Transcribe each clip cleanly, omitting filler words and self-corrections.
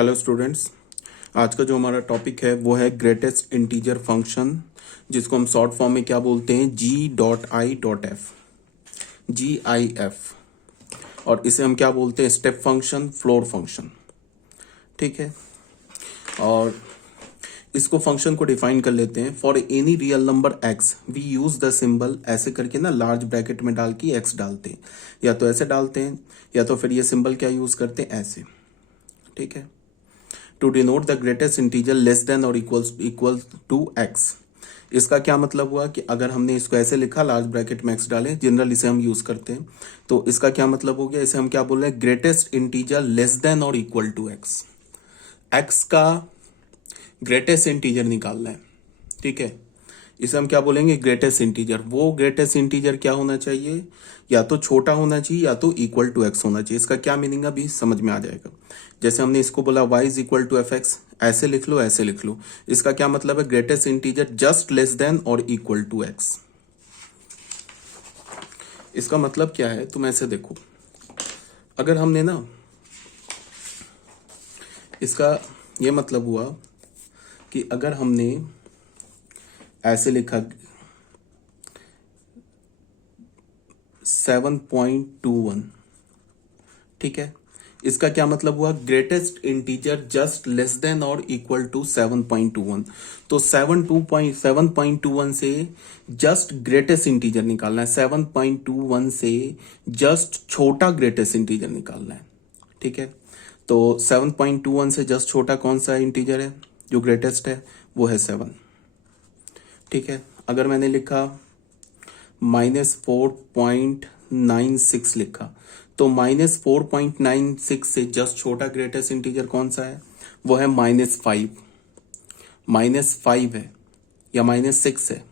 Hello students, आज का जो हमारा टॉपिक है वो है ग्रेटेस्ट इंटीजर फंक्शन, जिसको हम शॉर्ट फॉर्म में क्या बोलते हैं, GI.F, और इसे हम क्या बोलते हैं, स्टेप फंक्शन, फ्लोर फंक्शन। ठीक है, और इसको फंक्शन को डिफाइन कर लेते हैं। For any real number x we use the symbol, ऐसे करके ना लार्ज ब्रैकेट में डाल के x डालते हैं, या तो ऐसे डालते हैं या तो फिर ये सिंबल क्या यूज करते हैं, ऐसे। ठीक है, to denote the greatest integer less than और इक्वल टू x। इसका क्या मतलब हुआ कि अगर हमने इसको ऐसे लिखा, लार्ज ब्रैकेट में x डाले, जनरल इसे हम यूज करते हैं, तो इसका क्या मतलब हो गया, इसे हम क्या बोल रहे हैं, ग्रेटेस्ट इंटीजर लेस देन और इक्वल टू x। x का ग्रेटेस्ट इंटीजर निकालना है। ठीक है, इसे हम क्या बोलेंगे, ग्रेटेस्ट इंटीजर। वो ग्रेटेस्ट इंटीजर क्या होना चाहिए, या तो छोटा होना चाहिए या तो इक्वल टू एक्स होना चाहिए। इसका क्या मीनिंग अभी समझ में आ जाएगा। जैसे हमने इसको बोला y is equal to F X, ऐसे लिख लो, ऐसे लिख लो। इसका क्या मतलब है, greatest integer just less than और इक्वल टू एक्स। इसका मतलब क्या है, तुम ऐसे देखो, अगर हमने ना, इसका ये मतलब हुआ कि अगर हमने ऐसे लिखा 7.21, ठीक है, इसका क्या मतलब हुआ, greatest integer just less than और इक्वल टू 7.21। तो 7.21 से जस्ट ग्रेटेस्ट इंटीजर निकालना है, 7.21 से जस्ट छोटा ग्रेटेस्ट इंटीजर निकालना है। ठीक है, तो 7.21 से जस्ट छोटा कौन सा इंटीजर है, जो ग्रेटेस्ट है वो है 7। ठीक है, अगर मैंने लिखा -4.96 लिखा, तो -4.96 से जस्ट छोटा ग्रेटेस्ट इंटीजर कौन सा है, वो है -5। -5 है या -6 है,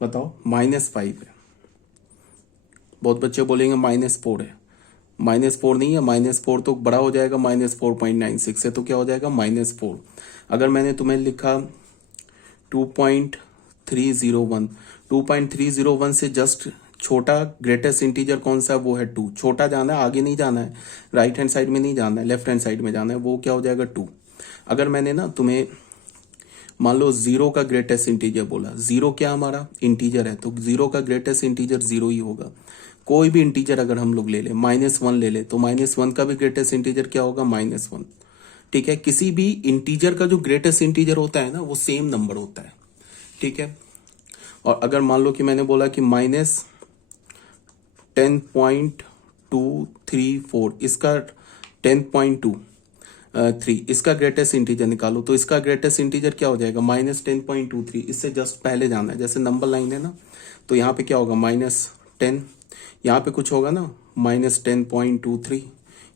बताओ। -5 है। बहुत बच्चे बोलेंगे -4 है। -4 नहीं है, -4 तो बड़ा हो जाएगा, -4.96 है तो क्या हो जाएगा, -4। अगर मैंने तुम्हें लिखा 2.301, 2.301 से जस्ट छोटा ग्रेटेस्ट इंटीजर कौन सा है, वो है 2। छोटा जाना है, आगे नहीं जाना है, राइट हैंड साइड में नहीं जाना है, लेफ्ट हैंड साइड में जाना है, वो क्या हो जाएगा, 2। अगर मैंने ना तुम्हें मान लो 0 का ग्रेटेस्ट इंटीजर बोला, 0 क्या हमारा इंटीजर है, तो 0 का ग्रेटेस्ट इंटीजर 0 ही होगा। कोई भी इंटीजर अगर हम लोग ले ले, -1 ले ले, तो -1 का भी ग्रेटेस्ट इंटीजर क्या होगा, -1। ठीक है, किसी भी इंटीजर का जो ग्रेटेस्ट इंटीजर होता है ना, वो सेम नंबर होता है। ठीक है, और अगर मान लो कि मैंने बोला कि -10.234, इसका 10.23 इसका ग्रेटेस्ट इंटीजर निकालो, तो इसका ग्रेटेस्ट इंटीजर क्या हो जाएगा, -10.23। इससे जस्ट पहले जाना है, जैसे नंबर लाइन है ना, तो यहाँ पे क्या होगा, -10, यहाँ पे कुछ होगा ना, -10.23,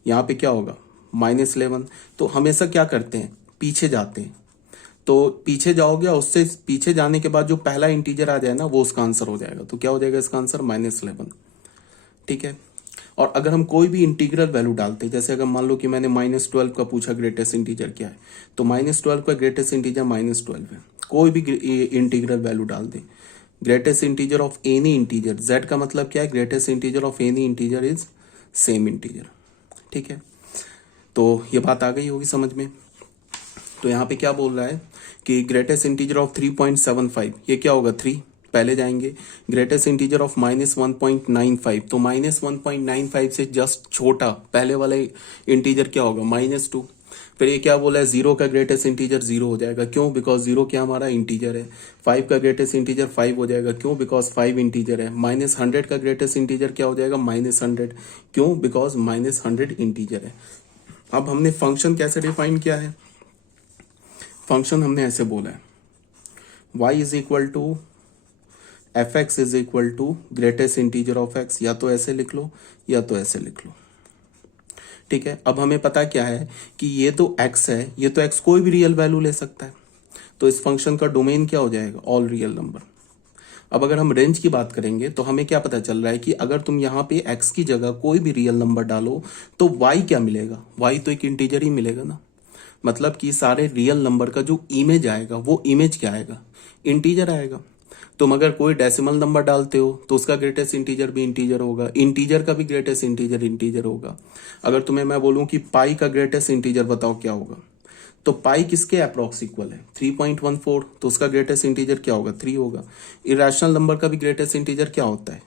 यहाँ पे क्या होगा, -11। तो हमेशा क्या करते हैं, पीछे जाते हैं। तो पीछे जाओगे और उससे पीछे जाने के बाद जो पहला इंटीजर आ जाए ना, वो उसका आंसर हो जाएगा। तो क्या हो जाएगा इसका आंसर, -11। ठीक है, और अगर हम कोई भी इंटीग्रल वैल्यू डालते हैं, जैसे अगर मान लो कि मैंने -12 का पूछा ग्रेटेस्ट इंटीजर क्या है, तो -12 का ग्रेटेस्ट इंटीजर -12 है। कोई भी इंटीग्रल वैल्यू डाल दें, greatest integer of any integer, z का मतलब क्या है, greatest integer of any integer is same integer. ठीक है, तो ये बात आ गई होगी समझ में। तो यहाँ पे क्या बोल रहा है कि ग्रेटेस्ट इंटीजर ऑफ 3.75, ये क्या होगा, 3, पहले जाएंगे। ग्रेटेस्ट इंटीजर ऑफ -1.95, तो -1.95 से जस्ट छोटा पहले वाला इंटीजर क्या होगा, -2। फिर ये क्या बोला है, 0 का ग्रेटेस्ट इंटीजर 0 हो जाएगा, क्यों, बिकॉज 0 क्या हमारा इंटीजर है। 5 का ग्रेटेस्ट इंटीजर 5 हो जाएगा, क्यों, बिकॉज 5 इंटीजर है। -100 का ग्रेटेस्ट इंटीजर क्या हो जाएगा, -100, क्यों, बिकॉज -100 इंटीजर है। अब हमने फंक्शन कैसे डिफाइन किया है, फंक्शन हमने ऐसे बोला है, y is equal to F X is equal to greatest integer of x, या तो ऐसे लिख लो या तो ऐसे लिख लो। ठीक है, अब हमें पता क्या है कि ये तो x है, ये तो x कोई भी रियल वैल्यू ले सकता है, तो इस फंक्शन का डोमेन क्या हो जाएगा, ऑल रियल नंबर। अब अगर हम रेंज की बात करेंगे तो हमें क्या पता चल रहा है कि अगर तुम यहाँ पे x की जगह कोई भी रियल नंबर डालो तो y क्या मिलेगा, y तो एक इंटीजर ही मिलेगा ना। मतलब कि सारे रियल नंबर का जो इमेज आएगा, वो इमेज क्या आएगा, इंटीजर आएगा। तुम अगर कोई डेसिमल नंबर डालते हो तो उसका ग्रेटेस्ट इंटीजर भी इंटीजर होगा, इंटीजर का भी ग्रेटेस्ट इंटीजर इंटीजर होगा। अगर तुम्हें मैं बोलूं कि पाई का ग्रेटेस्ट इंटीजर बताओ क्या होगा, तो पाई किसके अप्रॉक्स इक्वल है 3.14, तो उसका ग्रेटेस्ट इंटीजर क्या होगा 3 होगा। इरेशनल नंबर का भी ग्रेटेस्ट इंटीजर क्या होता है,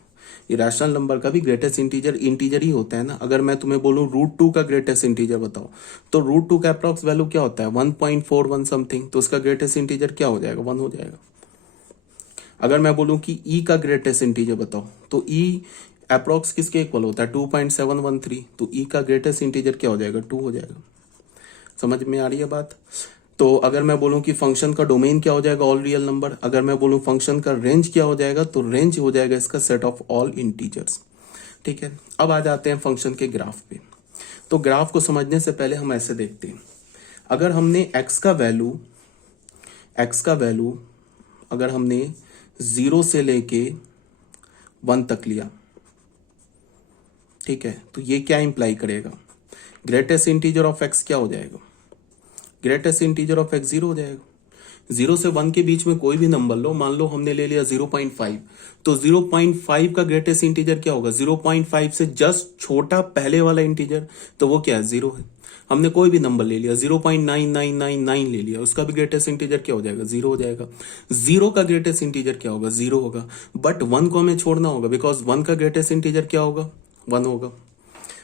इरेशनल नंबर का भी ग्रेटेस्ट इंटीजर इंटीजर ही होता है ना। अगर मैं तुम्हें बोलूं रूट 2 का ग्रेटेस्ट इंटीजर बताओ, तो रूट 2 का अप्रॉक्स वैल्यू क्या होता है 1.41 समथिंग, तो उसका ग्रेटेस्ट इंटीजर क्या हो जाएगा 1 हो जाएगा। अगर मैं बोलूं कि ई का ग्रेटेस्ट इंटीजर बताओ, तो ई अप्रॉक्स किसके इक्वल होता है 2.713, तो ई का ग्रेटेस्ट इंटीजर क्या हो जाएगा 2 हो जाएगा। समझ में आ रही है बात। तो अगर मैं बोलूं कि फंक्शन का डोमेन क्या हो जाएगा ऑल रियल नंबर, अगर मैं बोलूं फंक्शन का रेंज क्या हो जाएगा, तो रेंज हो जाएगा इसका सेट ऑफ ऑल इंटीजर्स। ठीक है, अब आ जाते हैं फंक्शन के ग्राफ पे। तो ग्राफ को समझने से पहले हम ऐसे देखते हैं, अगर हमने एक्स का वैल्यू अगर हमने 0 से लेके 1 तक लिया, ठीक है, तो ये क्या इंप्लाई करेगा, ग्रेटेस्ट इंटीजर ऑफ एक्स क्या हो जाएगा, ग्रेटेस्ट इंटीजर ऑफ एक्स 0 हो जाएगा। 0 से 1 के बीच में कोई भी नंबर लो, मान लो हमने ले लिया 0.5, तो 0.5 का ग्रेटेस्ट इंटीजर क्या होगा, 0.5 से जस्ट छोटा पहले वाला इंटीजर, तो वो क्या है 0 है। हमने कोई भी नंबर ले लिया 0.9999 ले लिया, उसका भी ग्रेटेस्ट इंटीजर क्या हो जाएगा 0 हो जाएगा। 0 का ग्रेटेस्ट इंटीजर क्या होगा 0 होगा, बट 1 को हमें छोड़ना होगा, बिकॉज 1 का ग्रेटेस्ट इंटीजर क्या होगा 1 होगा।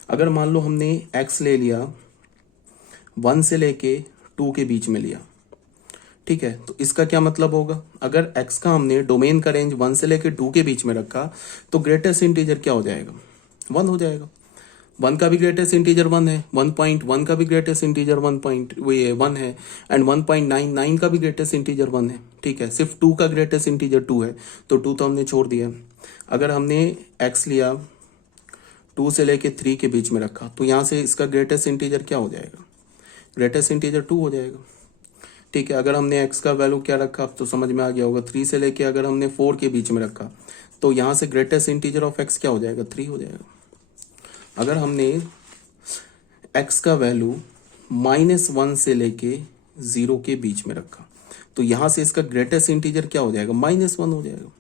अगर मान लो हमने x ले लिया 1 से लेके 2 के बीच में लिया, ठीक है, तो इसका क्या मतलब होगा, अगर x का हमने डोमेन का रेंज 1 से लेके 2 के बीच में रखा, तो ग्रेटेस्ट इंटीजर क्या हो जाएगा 1 हो जाएगा। 1 का भी ग्रेटेस्ट इंटीजर 1 है, 1.1 का भी ग्रेटेस्ट इंटीजर 1 है, एंड 1.99 का भी ग्रेटेस्ट इंटीजर 1 है। ठीक है, सिर्फ 2 का ग्रेटेस्ट इंटीजर 2 है, तो 2 तो हमने छोड़ दिया। अगर हमने x लिया 2 से लेके 3 के बीच में रखा, तो यहां से इसका ग्रेटेस्ट इंटीजर क्या हो जाएगा, ग्रेटेस्ट इंटीजर 2 हो जाएगा। ठीक है, अगर हमने x का वैल्यू क्या रखा, अब तो समझ में आ गया होगा, 3 से लेके अगर हमने 4 के बीच में रखा, तो यहां से ग्रेटेस्ट इंटीजर ऑफ x क्या हो जाएगा 3 हो जाएगा। अगर हमने x का वैल्यू -1 से लेके 0 के बीच में रखा, तो यहां से इसका ग्रेटेस्ट इंटीजर क्या हो जाएगा -1 हो जाएगा।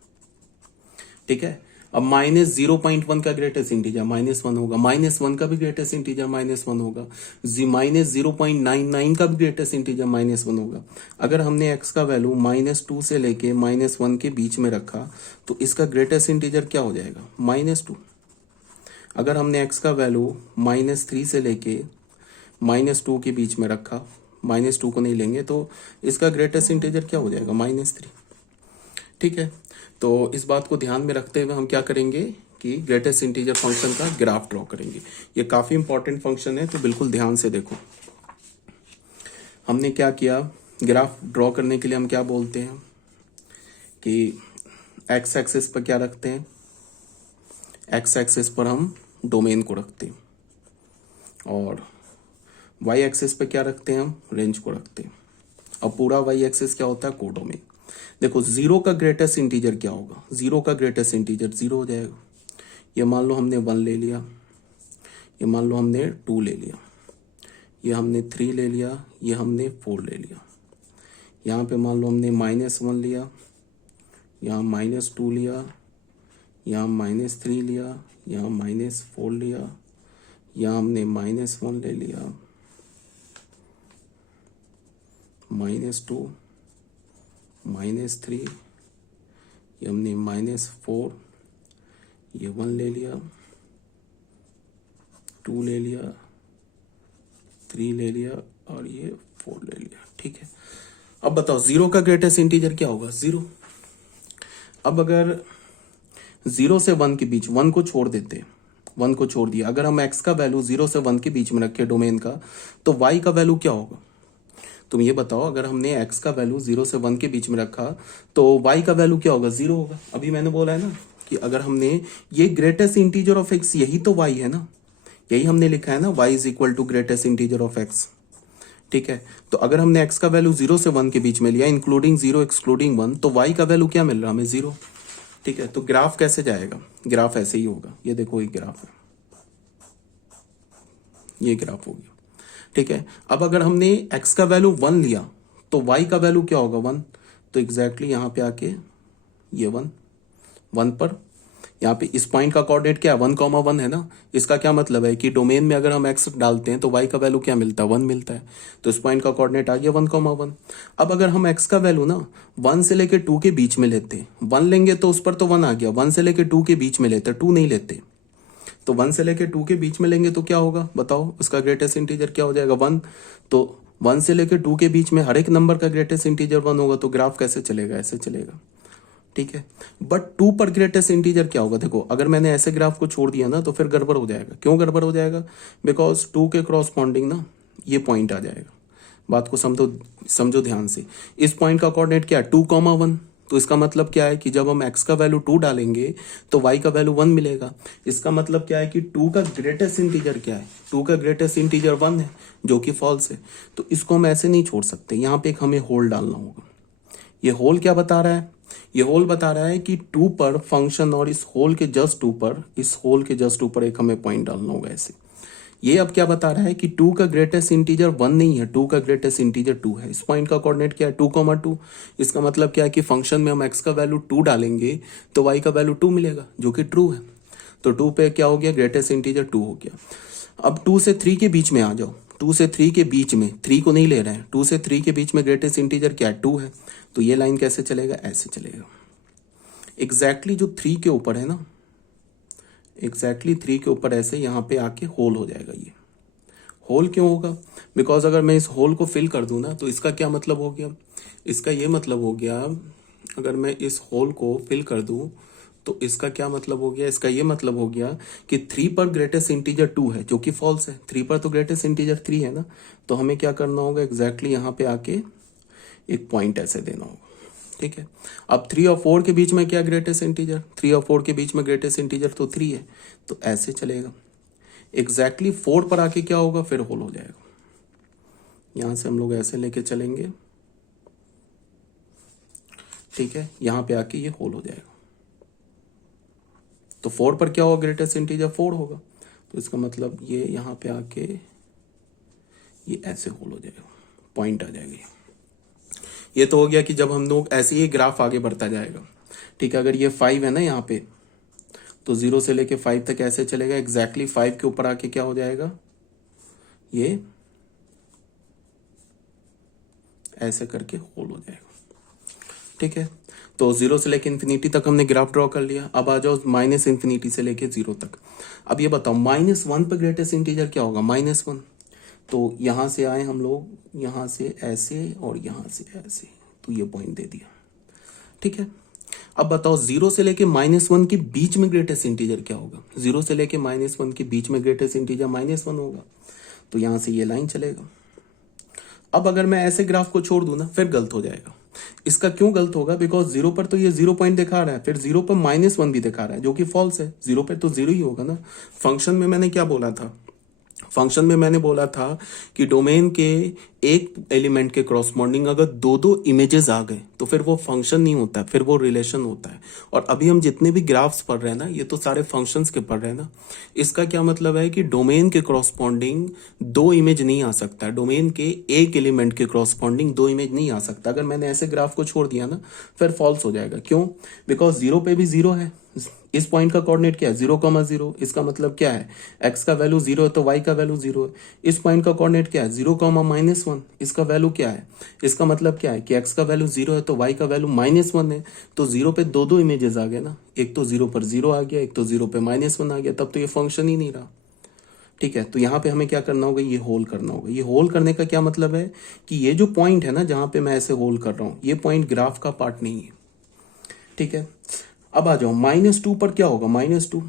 ठीक है, अब -0.1 का ग्रेटेस्ट इंटीजर -1 होगा, -1 का भी ग्रेटेस्ट इंटीजर -1 होगा, -0.99 का भी ग्रेटेस्ट इंटीजर -1 होगा। अगर हमने x का वैल्यू -2 से लेके -1 के बीच में रखा, तो इसका ग्रेटेस्ट इंटीजर क्या हो जाएगा -2। अगर हमने x का वैल्यू -3 से लेके -2 के बीच में रखा, -2 को नहीं लेंगे, तो इसका ग्रेटेस्ट इंटीजर क्या हो जाएगा -3। ठीक है, तो इस बात को ध्यान में रखते हुए हम क्या करेंगे कि ग्रेटेस्ट इंटीजर फंक्शन का ग्राफ ड्रॉ करेंगे। ये काफी इंपॉर्टेंट फंक्शन है, तो बिल्कुल ध्यान से देखो। हमने क्या किया, ग्राफ ड्रॉ करने के लिए हम क्या बोलते हैं कि एक्स एक्सिस पर क्या रखते हैं, एक्स एक्सिस पर हम डोमेन को रखते हैं, और वाई एक्सिस पर क्या रखते हैं हम रेंज को रखते हैं। अब पूरा वाई एक्सिस क्या होता है कोडोमेन। देखो 0 का ग्रेटेस्ट इंटीजर क्या होगा, 0 का ग्रेटेस्ट इंटीजर 0 हो जाएगा। ये मान लो हमने 1 ले लिया, ये मान लो हमने 2 ले लिया, ये हमने 3 ले लिया, ये हमने 4 ले लिया। यहाँ पे मान लो हमने -1 लिया, यहाँ -2 लिया, यहाँ -3 लिया, यहाँ -4 लिया, यहाँ हमने -1 ले लिया, -2, -3, ये हमने -4, ये 1 ले लिया, 2 ले लिया, 3 ले लिया, और ये 4 ले लिया। ठीक है, अब बताओ 0 का ग्रेटेस्ट इंटीजर क्या होगा 0। अब अगर 0 से 1 के बीच 1 को छोड़ देते, 1 को छोड़ दिया, अगर हम x का वैल्यू 0 से 1 के बीच में रखे डोमेन का, तो y का वैल्यू क्या होगा। तुम ये बताओ, अगर हमने x का वैल्यू 0 से 1 के बीच में रखा, तो y का वैल्यू क्या होगा 0 होगा। अभी मैंने बोला है ना कि अगर हमने ये ग्रेटेस्ट इंटीजर ऑफ x, यही तो y है ना, यही हमने लिखा है ना, y is equal to greatest integer of x। ठीक है, तो अगर हमने x का वैल्यू 0 से 1 के बीच में लिया, इंक्लूडिंग 0 एक्सक्लूडिंग 1, तो y का वैल्यू क्या मिल रहा है हमें 0। ठीक है, तो ग्राफ कैसे जाएगा, ग्राफ ऐसे ही होगा। ये देखो एक ग्राफ है, ये ग्राफ हो गया। ठीक है, अब अगर हमने x का वैल्यू 1 लिया, तो y का वैल्यू क्या होगा 1, तो एग्जैक्टली यहां पे आके ये 1 पर, यहाँ पे इस पॉइंट का कोऑर्डिनेट क्या है 1,1 है ना। इसका क्या मतलब है कि डोमेन में अगर हम x डालते हैं तो y का वैल्यू क्या मिलता है 1 मिलता है। तो इस पॉइंट का कोऑर्डिनेट आ गया 1,1। अब अगर हम x का वैल्यू ना 1 से लेके 2 के बीच में लेते हैं, 1 लेंगे तो उस पर तो 1 आ गया, 1 से लेके 2 के बीच में लेते, 2 नहीं लेते, तो 1 से लेके 2 के बीच में लेंगे तो क्या होगा बताओ, उसका ग्रेटेस्ट इंटीजर क्या हो जाएगा 1। तो 1 से लेके 2 के बीच में हर एक नंबर का ग्रेटेस्ट इंटीजर 1 होगा, तो ग्राफ कैसे चलेगा, ऐसे चलेगा, ठीक है। बट 2 पर ग्रेटेस्ट इंटीजर क्या होगा, देखो अगर मैंने ऐसे ग्राफ को छोड़ दिया ना तो फिर गड़बड़ हो जाएगा। क्यों गड़बड़ हो जाएगा, बिकॉज 2 के क्रॉसपॉन्डिंग ना ये पॉइंट आ जाएगा। बात को समझो ध्यान से। इस पॉइंट का कोऑर्डिनेट क्या है 2,1, तो इसका मतलब क्या है कि जब हम x का वैल्यू 2 डालेंगे तो y का वैल्यू 1 मिलेगा। इसका मतलब क्या है कि 2 का ग्रेटेस्ट इंटीजर क्या है, 2 का ग्रेटेस्ट इंटीजर 1 है, जो कि फॉल्स है। तो इसको हम ऐसे नहीं छोड़ सकते, यहाँ पे एक हमें होल डालना होगा। ये होल क्या बता रहा है, ये होल बता रहा है कि 2 पर फंक्शन और इस होल के जस्ट ऊपर, इस होल के जस्ट ऊपर एक हमें पॉइंट डालना होगा ऐसे। ये अब क्या बता रहा है कि 2 का ग्रेटेस्ट इंटीजर 1 नहीं है, 2 का ग्रेटेस्ट इंटीजर 2 है। इस पॉइंट का कोऑर्डिनेट क्या है 2,2। इसका मतलब क्या है कि फंक्शन में हम x का वैल्यू 2 डालेंगे तो y का वैल्यू 2 मिलेगा, जो कि ट्रू है। तो 2 पे क्या हो गया, ग्रेटेस्ट इंटीजर 2 हो गया। अब 2 से 3 के बीच में आ जाओ, 2 से 3 के बीच में, 3 को नहीं ले रहे हैं, 2 से 3 के बीच में ग्रेटेस्ट इंटीजर क्या है 2 है। तो ये लाइन कैसे चलेगा, ऐसे चलेगा। एग्जैक्टली जो 3 के ऊपर है ना, एग्जैक्टली 3 के ऊपर ऐसे यहाँ पे आके होल हो जाएगा। ये होल क्यों होगा, बिकॉज अगर मैं इस होल को फिल कर दूं ना तो इसका क्या मतलब हो गया, इसका ये मतलब हो गया, अगर मैं इस होल को फिल कर दूं तो इसका क्या मतलब हो गया, इसका ये मतलब हो गया कि 3 पर ग्रेटेस्ट इंटीजर 2 है, जो कि फॉल्स है। 3 पर तो ग्रेटेस्ट इंटीजर 3 है ना, तो हमें क्या करना होगा, एग्जैक्टली यहाँ पे आके एक पॉइंट ऐसे देना होगा, ठीक है। अब 3 और 4 के बीच में क्या ग्रेटेस्ट इंटीजर, 3 और 4 के बीच में ग्रेटेस्ट इंटीजर तो 3 है, तो ऐसे चलेगा। एग्जैक्टली 4 पर आके क्या होगा, फिर होल हो जाएगा। यहां से हम लोग ऐसे लेके चलेंगे, ठीक है, यहां पे आके ये होल हो जाएगा। तो 4 पर क्या होगा, ग्रेटेस्ट इंटीजर 4 होगा, तो इसका मतलब ये यहां पे आके ये ऐसे होल हो जाएगा, पॉइंट आ जाएगा। ये तो हो गया कि जब हम लोग ऐसे ही ग्राफ आगे बढ़ता जाएगा, ठीक है। अगर ये 5 है ना यहाँ पे, तो 0 से लेके 5 तक ऐसे चलेगा, एग्जैक्टली 5 के ऊपर आके क्या हो जाएगा, ये ऐसे करके होल हो जाएगा, ठीक है। तो 0 से लेके इन्फिनिटी तक हमने ग्राफ ड्रॉ कर लिया। अब आ जाओ माइनस इन्फिनिटी से लेके 0 तक। अब ये बताओ -1 पर ग्रेटेस्ट इंटीजर क्या होगा, -1। तो यहां से आए हम लोग, यहां से ऐसे और यहां से ऐसे, तो ये पॉइंट दे दिया, ठीक है। अब बताओ 0 से लेके -1 के बीच में ग्रेटेस्ट इंटीजर क्या होगा, 0 से लेके -1 के बीच में ग्रेटेस्ट इंटीजर -1 होगा, तो यहां से ये लाइन चलेगा। अब अगर मैं ऐसे ग्राफ को छोड़ दूं ना, फिर गलत हो जाएगा। इसका क्यों गलत होगा, बिकॉज 0 पर तो ये 0 पॉइंट दिखा रहा है, फिर 0 पर -1 भी दिखा रहा है, जो कि फॉल्स है। 0 पर तो 0 ही होगा ना। फंक्शन में मैंने क्या बोला था, फंक्शन में मैंने बोला था कि डोमेन के एक एलिमेंट के क्रॉसपॉन्डिंग अगर दो दो इमेजेस आ गए तो फिर वो फंक्शन नहीं होता है, फिर वो रिलेशन होता है। और अभी हम जितने भी ग्राफ्स पढ़ रहे हैं ना, ये तो सारे फंक्शंस के पढ़ रहे हैं ना। इसका क्या मतलब है कि डोमेन के क्रॉसपॉन्डिंग दो इमेज नहीं आ सकता, डोमेन के एक एलिमेंट के क्रॉसपॉन्डिंग दो इमेज नहीं आ सकता। अगर मैंने ऐसे ग्राफ को छोड़ दिया ना, फिर फॉल्स हो जाएगा। क्यों, बिकॉज 0 पे भी 0 है। इस पॉइंट का कोऑर्डिनेट क्या है 0,0। इसका मतलब क्या है, x का वैल्यू 0 है तो y का वैल्यू 0 है। इस पॉइंट का कोऑर्डिनेट क्या है 0,-1। इसका वैल्यू क्या है, इसका मतलब क्या है कि x का वैल्यू 0 है तो y का वैल्यू -1 है। तो 0 पे दो दो इमेजेस आ गए ना, एक तो 0 पर 0 आ गया, एक तो 0 पे -1 आ गया, तब तो ये फंक्शन ही नहीं रहा, ठीक है। तो यहाँ पे हमें क्या करना होगा, ये होल करना होगा। ये होल करने का क्या मतलब है कि ये जो पॉइंट है ना जहां पे मैं ऐसे होल कर रहा हूं, ये पॉइंट ग्राफ का पार्ट नहीं है, ठीक है। अब आ जाओ -2 पर क्या होगा, -2,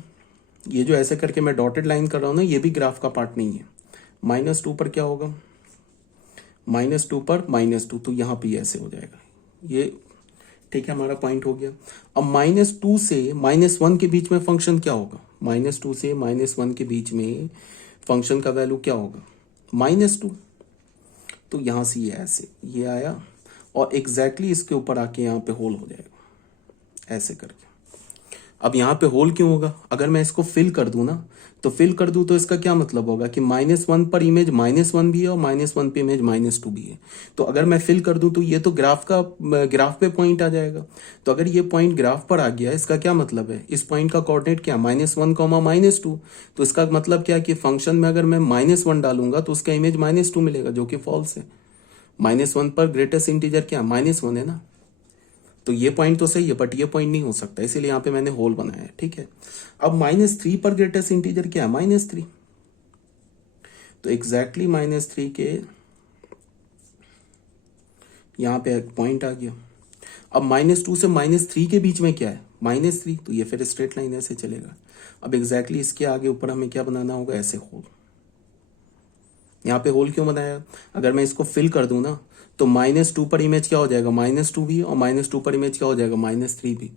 ये जो ऐसे करके मैं डॉटेड लाइन कर रहा हूं ना, ये भी ग्राफ का पार्ट नहीं है। -2 पर क्या होगा, -2 पर -2, तो यहां पे ऐसे हो जाएगा ये, ठीक है। हमारा पॉइंट हो गया। अब -2 से -1 के बीच में फंक्शन क्या होगा, -2 से -1 के बीच में फंक्शन का वैल्यू क्या होगा, -2। तो यहां से ये ऐसे ये आया और एग्जैक्टली इसके ऊपर आके यहाँ पे होल हो जाएगा ऐसे करके। अब यहाँ पे होल क्यों होगा? अगर मैं इसको फिल कर दूं ना, तो फिल कर दूं तो इसका क्या मतलब होगा कि -1 पर इमेज -1 भी है और -1 पे इमेज -2 भी है। तो अगर मैं फिल कर दूं तो ये तो ग्राफ पे पॉइंट आ जाएगा। तो अगर ये पॉइंट ग्राफ पर आ गया, इसका क्या मतलब है? इस पॉइंट का कोऑर्डिनेट क्या, -1, -2। तो इसका मतलब क्या कि फंक्शन में अगर मैं -1 डालूंगा तो उसका इमेज -2 मिलेगा, जो कि फॉल्स है। -1 पर ग्रेटेस्ट इंटीजर क्या, -1 है ना। तो ये पॉइंट तो सही है, बट ये पॉइंट नहीं हो सकता, इसीलिए यहाँ पे मैंने होल बनाया है, ठीक है। अब -3 पर ग्रेटेस्ट इंटीजर क्या है, -3। तो एग्जैक्टली -3 के यहाँ पे एक पॉइंट आ गया। अब -2 से -3 के बीच में क्या है, -3। तो ये फिर स्ट्रेट लाइन ऐसे चलेगा। अब एग्जैक्टली इसके आगे ऊपर हमें क्या बनाना होगा, ऐसे होल। यहाँ पे होल क्यों बनाया? अगर मैं इसको फिल कर दूं ना, तो -2 पर इमेज क्या हो जाएगा, -2 भी, और -2 पर इमेज क्या हो जाएगा, -3 भी।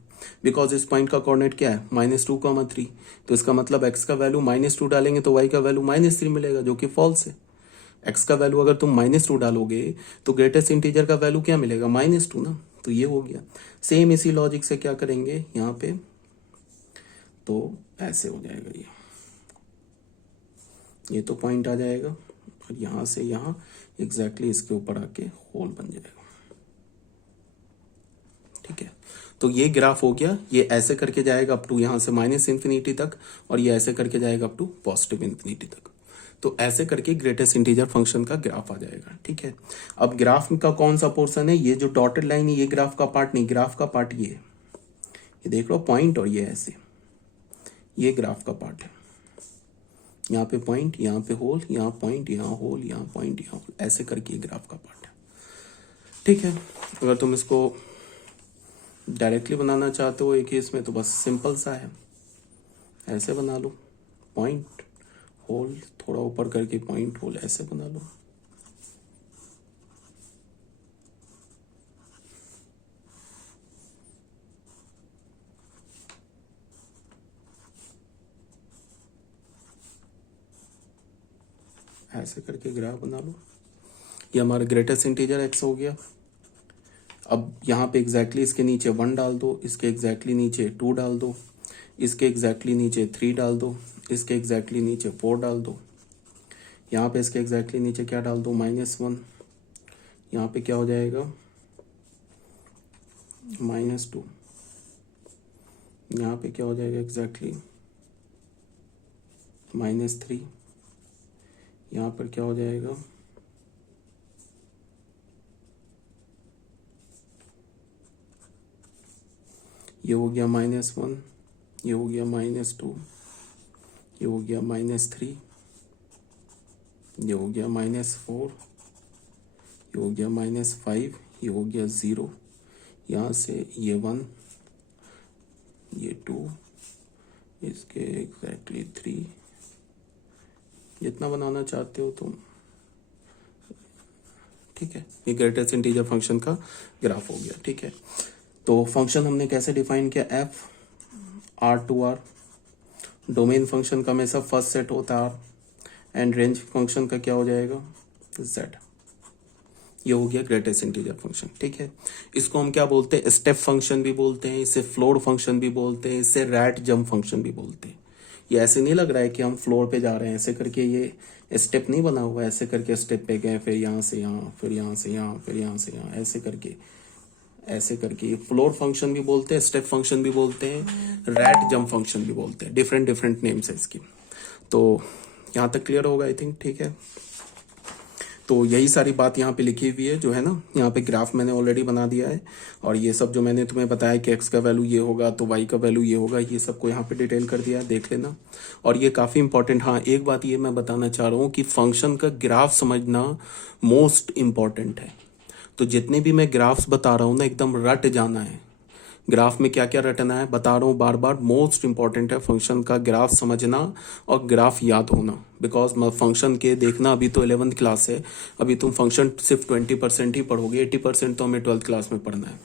बिकॉज इस पॉइंट का कोऑर्डिनेट क्या है, -2, 3। तो इसका मतलब x का वैल्यू -2 डालेंगे तो y का वैल्यू -3 मिलेगा, जो कि फॉल्स है। x का वैल्यू अगर तुम -2 डालोगे तो ग्रेटेस्ट इंटीजर का वैल्यू क्या मिलेगा, -2 ना। तो ये हो गया। सेम इसी लॉजिक से क्या करेंगे यहाँ पे, तो ऐसे हो जाएगा ये तो पॉइंट आ जाएगा, और यहां से यहां एग्जैक्टली इसके ऊपर आके होल बन जाएगा, ठीक है। तो ये ग्राफ हो गया, ये ऐसे करके जाएगा अप टू यहां से -∞ तक, और ये ऐसे करके जाएगा अप टू +∞ तक। तो ऐसे करके ग्रेटेस्ट इंटीजर फंक्शन का ग्राफ आ जाएगा, ठीक है। अब ग्राफ का कौन सा पोर्शन है, ये जो डॉटेड लाइन है ये ग्राफ का पार्ट नहीं, ग्राफ का पार्ट ये देख लो पॉइंट, और ये ऐसे, ये ग्राफ का पार्ट है। यहाँ पे पॉइंट, यहाँ पे होल, यहाँ पॉइंट, यहाँ होल, यहाँ पॉइंट, यहाँ होल, ऐसे करके ये ग्राफ का पार्ट है, ठीक है। अगर तुम इसको डायरेक्टली बनाना चाहते हो एक ही इसमें, तो बस सिंपल सा है, ऐसे बना लो, पॉइंट होल, थोड़ा ऊपर करके पॉइंट होल, ऐसे बना लो। ऐसे करके ग्राफ बना लो। ये हमारा ग्रेटेस्ट इंटीजर x हो गया। अब यहाँ पे एग्जैक्टली इसके नीचे 1 डाल दो, इसके एग्जैक्टली नीचे 2 डाल दो, इसके एग्जैक्टली नीचे 3 डाल दो, इसके एग्जैक्टली नीचे 4 डाल दो, यहाँ पे इसके एग्जैक्टली नीचे क्या डाल दो, -1। यहाँ पे क्या हो जाएगा, -2। यहाँ पे क्या हो जाएगा एग्जैक्टली, -3। यहाँ पर क्या हो जाएगा, ये हो गया -1, ये हो गया -2, ये हो गया -3, ये हो गया -4, ये हो गया -5, ये हो गया 0, यहाँ से ये 1, ये 2, इसके एग्जैक्टली 3, जितना बनाना चाहते हो तुम, ठीक है। ये ग्रेटेस्ट इंटीजर फंक्शन का ग्राफ हो गया, ठीक है। तो फंक्शन हमने कैसे डिफाइन किया, f R2R, डोमेन फंक्शन का हमेशा फर्स्ट सेट होता है R, एंड रेंज फंक्शन का क्या हो जाएगा, Z। ये हो गया ग्रेटेस्ट इंटीजर फंक्शन, ठीक है। इसको हम क्या बोलते हैं, स्टेप फंक्शन भी बोलते हैं, इसे फ्लोर फंक्शन भी बोलते हैं, इसे रैट जंप फंक्शन भी बोलते हैं। ये ऐसे नहीं लग रहा है कि हम फ्लोर पे जा रहे हैं, ऐसे करके ये स्टेप नहीं बना हुआ है, ऐसे करके स्टेप पे गए, फिर यहाँ से यहाँ, फिर यहाँ से यहाँ, फिर यहाँ से यहाँ, ऐसे करके फ्लोर फंक्शन भी बोलते हैं, स्टेप फंक्शन भी बोलते हैं, रैट जंप फंक्शन भी बोलते हैं, डिफरेंट नेम्स है इसकी। तो यहाँ तक क्लियर होगा आई थिंक, ठीक है। तो यही सारी बात यहाँ पे लिखी हुई है जो है ना, यहाँ पे ग्राफ मैंने ऑलरेडी बना दिया है, और ये सब जो मैंने तुम्हें बताया कि x का वैल्यू ये होगा तो y का वैल्यू ये होगा, ये सबको यहाँ पे डिटेल कर दिया है, देख लेना। और ये काफ़ी इंपॉर्टेंट, हाँ एक बात ये मैं बताना चाह रहा हूँ कि फंक्शन का ग्राफ समझना मोस्ट इम्पॉर्टेंट है। तो जितने भी मैं ग्राफ्स बता रहा हूँ ना, एकदम रट जाना है, ग्राफ में क्या क्या रटना है बता रहा हूँ बार बार। मोस्ट इंपॉर्टेंट है फंक्शन का ग्राफ समझना और ग्राफ याद होना, बिकॉज फंक्शन के देखना अभी तो 11th क्लास है, अभी तुम फंक्शन सिर्फ 20% ही पढ़ोगे, 80% तो हमें 12th क्लास में पढ़ना है।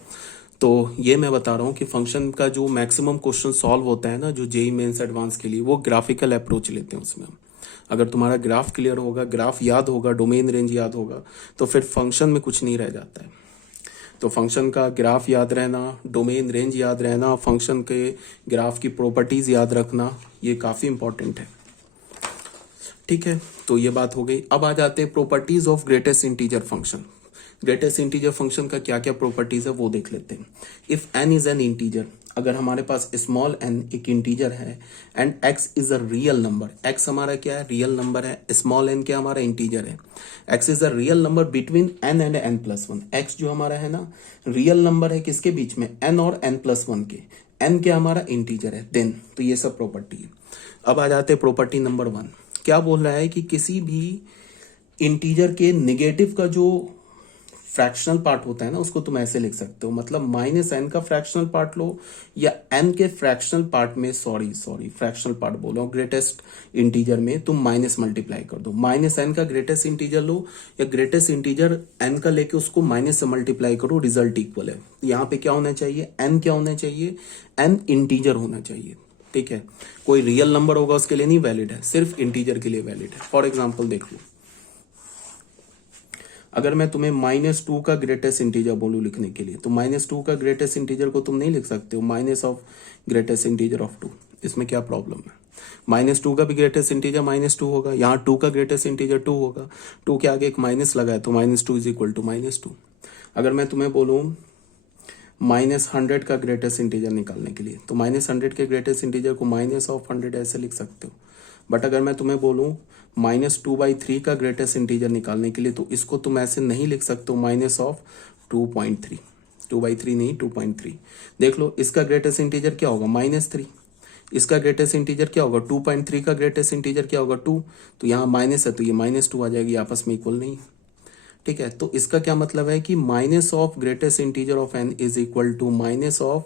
तो ये मैं बता रहा हूँ कि फंक्शन का जो मैक्सिमम क्वेश्चन सॉल्व होता है ना, जो जेई मेंस एडवांस के लिए, वो ग्राफिकल अप्रोच लेते हैं उसमें। अगर तुम्हारा ग्राफ क्लियर होगा, ग्राफ याद होगा, डोमेन रेंज याद होगा, तो फिर फंक्शन में कुछ नहीं रह जाता है। तो फंक्शन का ग्राफ याद रहना, डोमेन रेंज याद रहना, फंक्शन के ग्राफ की प्रॉपर्टीज याद रखना, ये काफ़ी इंपॉर्टेंट है। ठीक है, तो ये बात हो गई। अब आ जाते हैं properties of greatest integer function. Greatest integer function का क्या क्या प्रॉपर्टीज है वो देख लेते हैं। If n is an integer, अगर हमारे पास स्मॉल n एक इंटीजर है and x is a real number, x हमारा क्या है, रियल नंबर है, स्मॉल n क्या हमारा इंटीजर है, x is a real number between n and n+1, x जो हमारा है ना रियल नंबर है किसके बीच में, n और n+1 के, n क्या हमारा इंटीजर है, देन तो ये सब प्रॉपर्टी है। अब आ जाते हैं प्रॉपर्टी नंबर 1, क्या बोल रहा है कि किसी भी इंटीजर के नेगेटिव का जो फ्रैक्शनल पार्ट होता है ना उसको तुम ऐसे लिख सकते हो, मतलब -n का फ्रैक्शनल पार्ट लो या n के फ्रैक्शनल पार्ट में, सॉरी फ्रैक्शनल पार्ट बोलो, ग्रेटेस्ट इंटीजर में तुम माइनस मल्टीप्लाई कर दो, -n का ग्रेटेस्ट इंटीजर लो या ग्रेटेस्ट इंटीजर n का लेके उसको माइनस से मल्टीप्लाई करो, रिजल्ट इक्वल है। यहाँ पे क्या होना चाहिए, n क्या होना चाहिए, n इंटीजर होना चाहिए। ठीक है, कोई रियल नंबर होगा उसके लिए नहीं वैलिड है, सिर्फ इंटीजर के लिए वैलिड है। फॉर एग्जाम्पल देख लो, अगर मैं तुम्हें -2 का ग्रेटेस्ट इंटीजर बोलूं लिखने के लिए, तो -2 का ग्रेटेस्ट इंटीजर को तुम नहीं लिख सकते हो minus of greatest integer of 2। इसमें क्या प्रॉब्लम है, -2 का भी ग्रेटेस्ट इंटीजर -2 होगा, यहाँ 2 का ग्रेटेस्ट इंटीजर 2 होगा, 2 के आगे एक माइनस लगा है तो -2 इज इक्वल टू -2। अगर मैं तुम्हें बोलूँ -100 का ग्रेटेस्ट इंटीजर निकालने के लिए, तो -100 के ग्रेटेस्ट इंटीजर को -100 ऐसे लिख सकते हो। बट अगर मैं तुम्हें बोलूँ -2/3 का ग्रेटेस्ट इंटीजर निकालने के लिए, तो इसको तुम ऐसे नहीं लिख सकते हो -2.3, 2/3 नहीं 2.3। देख लो इसका ग्रेटेस्ट इंटीजर क्या होगा, -3, इसका ग्रेटेस्ट इंटीजर क्या होगा, 2.3 का ग्रेटेस्ट इंटीजर क्या होगा 2, तो यहाँ माइनस है तो ये -2 आ जाएगी, आपस में इक्वल नहीं है। ठीक है, तो इसका क्या मतलब है कि minus of greatest integer of n is equal to minus of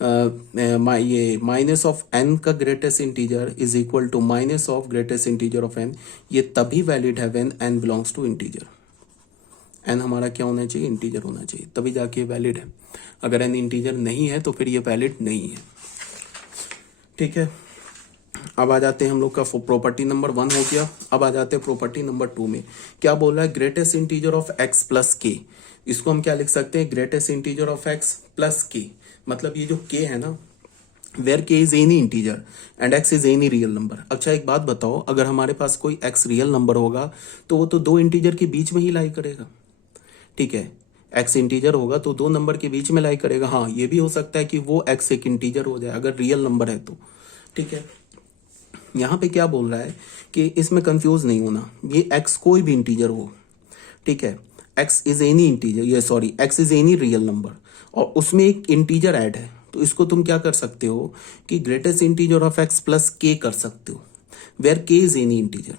ये माइनस ऑफ n का greatest integer is equal to minus of greatest integer of n। ये तभी वैलिड है when n belongs to integer, n हमारा क्या होना चाहिए, integer होना चाहिए, तभी जाके वैलिड है। अगर n इंटीजर नहीं है तो फिर ये वैलिड नहीं है। ठीक है, अब आ जाते हैं हम लोग का प्रॉपर्टी नंबर 1 हो गया। अब आ जाते हैं प्रॉपर्टी नंबर 2 में, क्या बोल रहा है, greatest integer of x plus K. इसको हम क्या लिख सकते हैं, greatest integer of x plus K, मतलब ये जो k है ना, where k is any integer and x is any real number. अच्छा एक बात बताओ, अगर हमारे पास कोई x रियल नंबर होगा तो वो तो दो इंटीजर के बीच में ही लाई करेगा। ठीक है, x इंटीजर होगा तो दो नंबर के बीच में लाई करेगा। हाँ, ये भी हो सकता है कि वो x एक इंटीजर हो जाए अगर रियल नंबर है तो। ठीक है, यहाँ पे क्या बोल रहा है कि इसमें कंफ्यूज नहीं होना, ये x कोई भी इंटीजर हो। ठीक है, x इज एनी इंटीजर, ये sorry x is any real number और उसमें एक इंटीजर ऐड है, तो इसको तुम क्या कर सकते हो कि greatest integer of x plus k कर सकते हो, where k is any integer.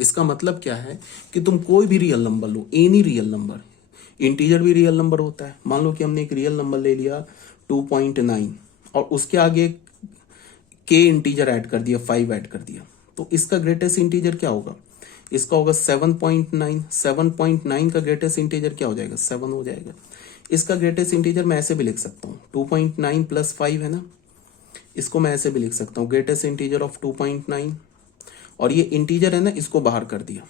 इसका मतलब क्या है कि तुम कोई भी रियल नंबर लो, एनी रियल नंबर, इंटीजर भी रियल नंबर होता है। मान लो कि हमने एक रियल नंबर ले लिया 2.9 और उसके आगे k इंटीजर ऐड कर दिया, 5 ऐड कर दिया, तो इसका ग्रेटेस्ट इंटीजर क्या होगा, इसका होगा 7.9। 7.9 का ग्रेटेस्ट इंटीजर क्या हो जाएगा, 7 हो जाएगा। इसका ग्रेटेस्ट इंटीजर मैं ऐसे भी लिख सकता हूँ, 2.9 प्लस 5 है ना, इसको मैं ऐसे भी लिख सकता हूँ ग्रेटेस्ट इंटीजर ऑफ 2.9, और ये इंटीजर है ना, इसको बाहर कर दिया,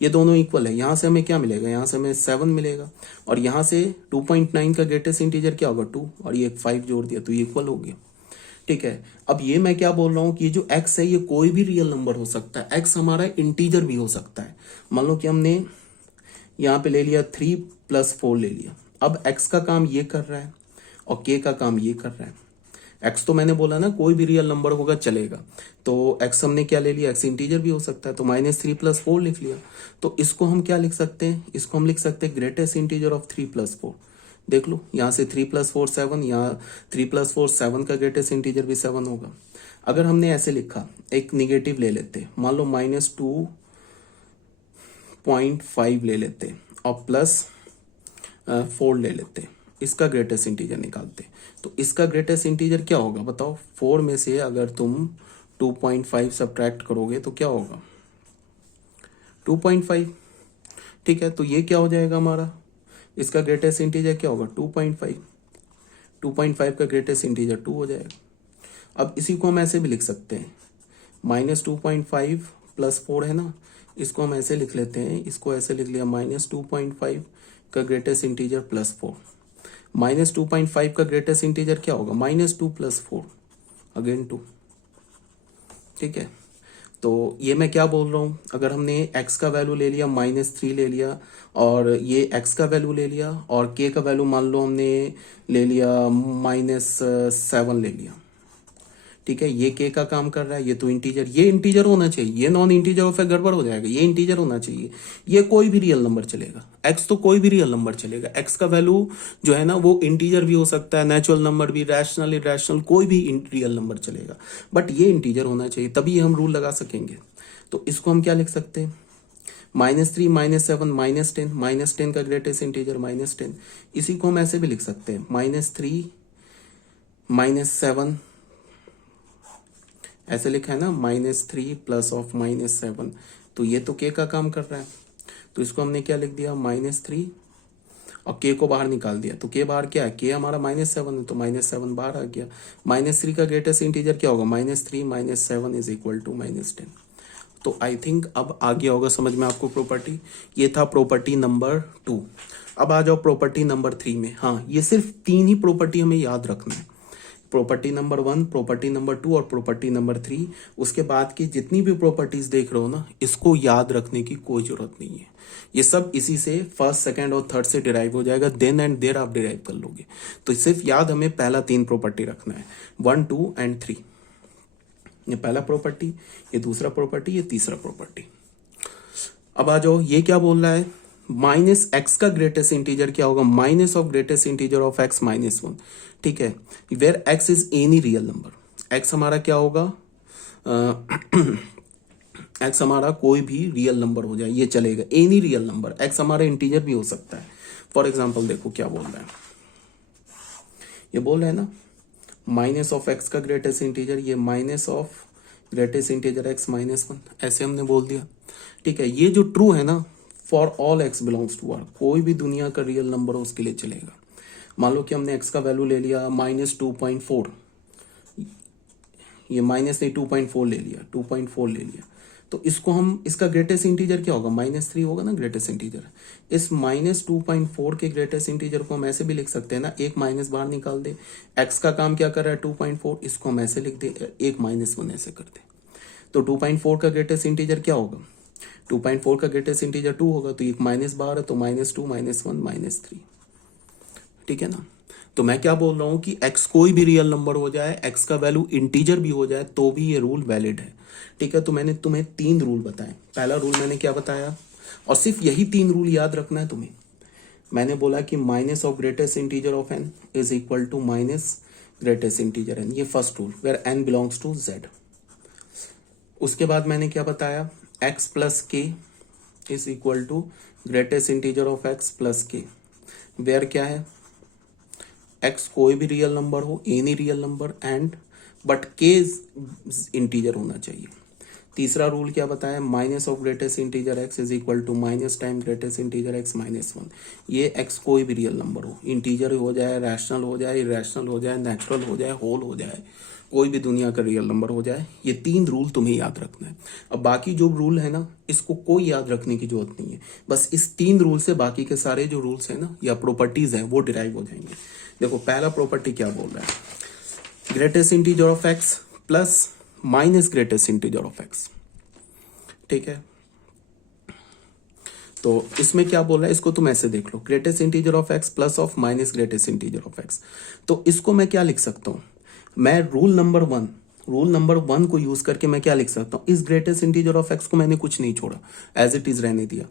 ये दोनों इक्वल है। यहाँ से हमें क्या मिलेगा, यहाँ से हमें 7 मिलेगा और यहाँ से 2.9 का ग्रेटेस्ट इंटीजर क्या होगा 2, और ये 5 जोड़ दिया तो ये इक्वल हो गया। ठीक है, अब ये मैं क्या बोल रहा हूँ कि ये जो x है ये कोई भी रियल नंबर हो सकता है, x हमारा इंटीजर भी हो सकता है। मान लो कि हमने यहाँ पे ले लिया 3 + 4 ले लिया, अब x का काम ये कर रहा है और k का काम ये कर रहा है। x तो मैंने बोला ना कोई भी रियल नंबर होगा चलेगा, तो x हमने क्या ले लिया, x इंटीजर भी हो सकता है, तो -3 + 4 लिख लिया। तो इसको हम क्या लिख सकते हैं, इसको हम लिख सकते हैं ग्रेटेस्ट इंटीजर ऑफ 3 + 4। देख लो यहाँ से 3 + 4 7, यहाँ 3 + 4 7 का ग्रेटेस्ट इंटीजर भी 7 होगा। अगर हमने ऐसे लिखा, एक निगेटिव ले लेते, मान लो -2.5 ले लेते और +4 ले लेते, इसका ग्रेटेस्ट इंटीजर निकालते, तो इसका ग्रेटेस्ट इंटीजर क्या होगा बताओ। 4 में से अगर तुम 2.5 सब्ट्रैक्ट करोगे तो क्या होगा, 2.5। ठीक है, तो ये क्या हो जाएगा हमारा, इसका ग्रेटेस्ट इंटीजर क्या होगा 2.5, 2.5 का ग्रेटेस्ट इंटीजर 2 हो जाएगा। अब इसी को हम ऐसे भी लिख सकते हैं, -2.5 + 4 है ना, इसको हम ऐसे लिख लेते हैं, इसको ऐसे लिख लिया -2.5 का ग्रेटेस्ट इंटीजर +4। -2.5 का ग्रेटेस्ट इंटीजर क्या होगा? -2 + 4 अगेन 2। ठीक है, तो ये मैं क्या बोल रहा हूँ, अगर हमने x का वैल्यू ले लिया -3 ले लिया, और ये x का वैल्यू ले लिया, और k का वैल्यू मान लो हमने ले लिया -7 ले लिया। ठीक है, ये k का काम कर रहा है, ये तो इंटीजर, ये इंटीजर होना चाहिए, ये नॉन इंटीजर हो फिर गड़बड़ हो जाएगा, ये इंटीजर होना चाहिए। ये कोई भी रियल नंबर चलेगा, x तो कोई भी रियल नंबर चलेगा, x का वैल्यू जो है ना वो इंटीजर भी हो सकता है, नेचुरल नंबर भी, रैशनल इरेशनल, कोई भी रियल नंबर चलेगा, बट ये इंटीजर होना चाहिए, तभी हम रूल लगा सकेंगे। तो इसको हम क्या लिख सकते हैं? -3 -7 -10, -10 का ग्रेटेस्ट इंटीजर -10। इसी को हम ऐसे भी लिख सकते हैं, -3 -7, ऐसे लिखा है ना, -3 + -7, तो ये तो k का काम कर रहा है, तो इसको हमने क्या लिख दिया? -3, और k को बाहर निकाल दिया, तो k बाहर क्या है? k हमारा -7 है, तो -7 बाहर आ गया। -3 का ग्रेटेस्ट इंटीजर क्या होगा? -3 - 7 = -10। तो आई थिंक अब आ गया होगा समझ में आपको प्रॉपर्टी। ये था प्रॉपर्टी नंबर 2। अब आ जाओ प्रॉपर्टी नंबर 3 में। हाँ, ये सिर्फ 3 ही प्रॉपर्टी हमें याद रखना है, प्रॉपर्टी नंबर 1, प्रॉपर्टी नंबर 2 और प्रॉपर्टी नंबर 3। उसके बाद की जितनी भी प्रॉपर्टीज देख रहे हो ना, इसको याद रखने की कोई जरूरत नहीं है, ये सब इसी से फर्स्ट, सेकंड और थर्ड से डिराइव हो जाएगा, देन एंड देयर आप डिराइव कर लोगे। तो सिर्फ याद हमें पहला 3 प्रॉपर्टी रखना है, 1, 2 एंड 3। ये पहला प्रॉपर्टी, ये दूसरा प्रॉपर्टी, ये तीसरा प्रॉपर्टी। अब आ जाओ, ये क्या बोल रहा है? -x का ग्रेटेस्ट इंटीजर क्या होगा? Minus of greatest integer of x -1। ठीक है, where x is any real number. x हमारा क्या होगा? x हमारा कोई भी रियल नंबर हो जाए, ये चलेगा, एनी रियल नंबर। x हमारा इंटीजर भी हो सकता है। फॉर एग्जाम्पल देखो क्या बोल रहा है, ये बोल रहा है ना, माइनस ऑफ x का ग्रेटेस्ट इंटीजर, ये minus of greatest integer x -1, ऐसे हमने बोल दिया। ठीक है, ये जो ट्रू है ना, for all x belongs to R, कोई भी दुनिया का रियल नंबर हो उसके लिए चलेगा। मान लो कि हमने x का वैल्यू ले लिया -2.4, ये माइनस नहीं 2.4 ले लिया, 2.4 ले लिया, तो इसको हम, इसका ग्रेटेस्ट इंटीजर क्या होगा? -3 होगा ना ग्रेटेस्ट इंटीजर। इस -2.4 के ग्रेटेस्ट इंटीजर को हम ऐसे भी लिख सकते हैं ना, एक माइनस बाहर निकाल दे, x का काम क्या कर रहा है? 2.4, इसको हम ऐसे लिख दे, एक -1 ऐसे कर दे, तो 2.4 का ग्रेटेस्ट इंटीजर क्या होगा? 2.4 का ग्रेटेस्ट इंटीजर 2 होगा, तो एक माइनस बाहर है, तो -2 -1 -3। ठीक है ना, तो मैं क्या बोल रहा हूं कि x कोई भी रियल नंबर हो जाए, x का वैल्यू इंटीजर भी हो जाए, तो भी ये रूल वैलिड है। ठीक है, तो मैंने तुम्हें 3 रूल बताए। पहला रूल मैंने क्या बताया, और सिर्फ यही 3 रूल याद रखना है तुम्हें। मैंने बोला कि minus of greatest integer of n is equal to minus greatest integer n, ये first rule, where n belongs to z। उसके बाद मैंने क्या बताया, x plus k is equal to greatest integer of x plus k, where क्या है? x कोई भी रियल नंबर हो, any real number, and but k integer होना चाहिए। तीसरा रूल क्या बताया, minus of greatest integer x is equal to minus time greatest integer x -1। ये x कोई भी रियल नंबर हो, इंटीजर हो जाए, रैशनल हो जाए, इरेशनल हो जाए, नेचुरल हो जाए, होल हो जाए, कोई भी दुनिया का रियल नंबर हो जाए, ये 3 रूल तुम्हें याद रखना है। अब बाकी जो रूल है ना, इसको कोई याद रखने की जरूरत नहीं है, बस इस 3 रूल से बाकी के सारे जो रूल्स है ना या प्रॉपर्टीज हैं वो डिराइव हो जाएंगे। देखो पहला प्रॉपर्टी क्या बोल रहा है, greatest integer of x plus minus greatest integer of x। ठीक है, तो इसमें क्या बोल रहा है, इसको तुम ऐसे देख लो, greatest integer of x plus of minus greatest integer of x। तो इसको मैं क्या लिख सकता हूं, मैं रूल नंबर 1 को यूज करके मैं क्या लिख सकता हूं, इस ग्रेटेस्ट इंटीजर ऑफ x को मैंने कुछ नहीं छोड़ा, एज इट इज रहने दिया।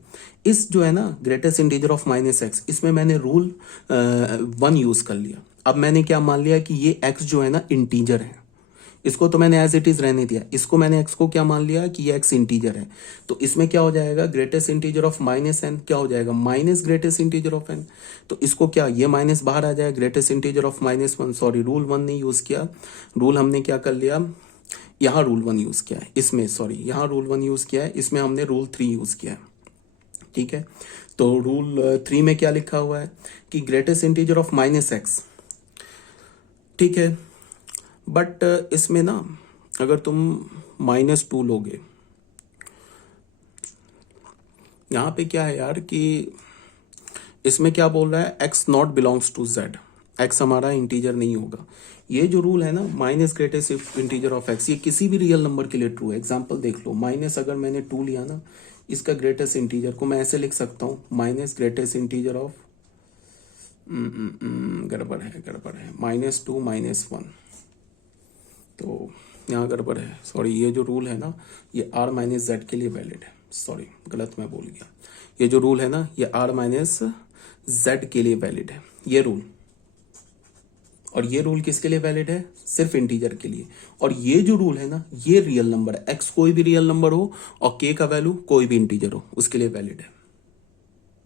इस जो है ना greatest integer of minus x, इसमें मैंने रूल 1 यूज कर लिया। अब मैंने क्या मान लिया कि ये x जो है ना इंटीजर है, इसको तो मैंने एज इट इज रहने दिया, इसको मैंने x को क्या मान लिया कि ये x इंटीजर है। तो इसमें क्या हो जाएगा, greatest integer of minus n क्या हो जाएगा, minus greatest integer of n। तो इसको क्या, ये माइनस बाहर आ जाए, greatest integer of -1, sorry rule 1 नहीं यूज किया, रूल हमने क्या कर लिया, यहाँ रूल 1 यूज किया है, इसमें सॉरी यहाँ रूल 1 यूज किया है, इसमें हमने रूल 3 यूज किया है। ठीक है, तो रूल 3 में क्या लिखा हुआ है कि ग्रेटेस्ट इंटीजर ऑफ -x। ठीक है, बट इसमें ना अगर तुम -2 लोगे, यहां पे क्या है यार कि इसमें क्या बोल रहा है, x not belongs to z। X हमारा इंटीजर नहीं होगा। ये जो रूल है ना minus greatest integer of X, ये किसी भी रियल नंबर के लिए ट्रू है। एग्जांपल देख लो, माइनस अगर मैंने 2 लिया ना, इसका ग्रेटेस्ट इंटीजर को मैं ऐसे लिख सकता हूँ माइनस ग्रेटेस्ट इंटीजर ऑफ गड़बड़ है -2 -1, तो यहाँ गड़बड़ है, सॉरी। ये जो रूल है ना ये r माइनस जेड के लिए वैलिड है, सॉरी गलत मैं बोल गया। ये जो रूल है ना ये r माइनस जेड के लिए वैलिड है, ये रूल। और ये रूल किसके लिए वैलिड है? सिर्फ इंटीजर के लिए। और ये जो रूल है ना ये रियल नंबर, x कोई भी रियल नंबर हो और k का वैल्यू कोई भी इंटीजर हो उसके लिए वैलिड है।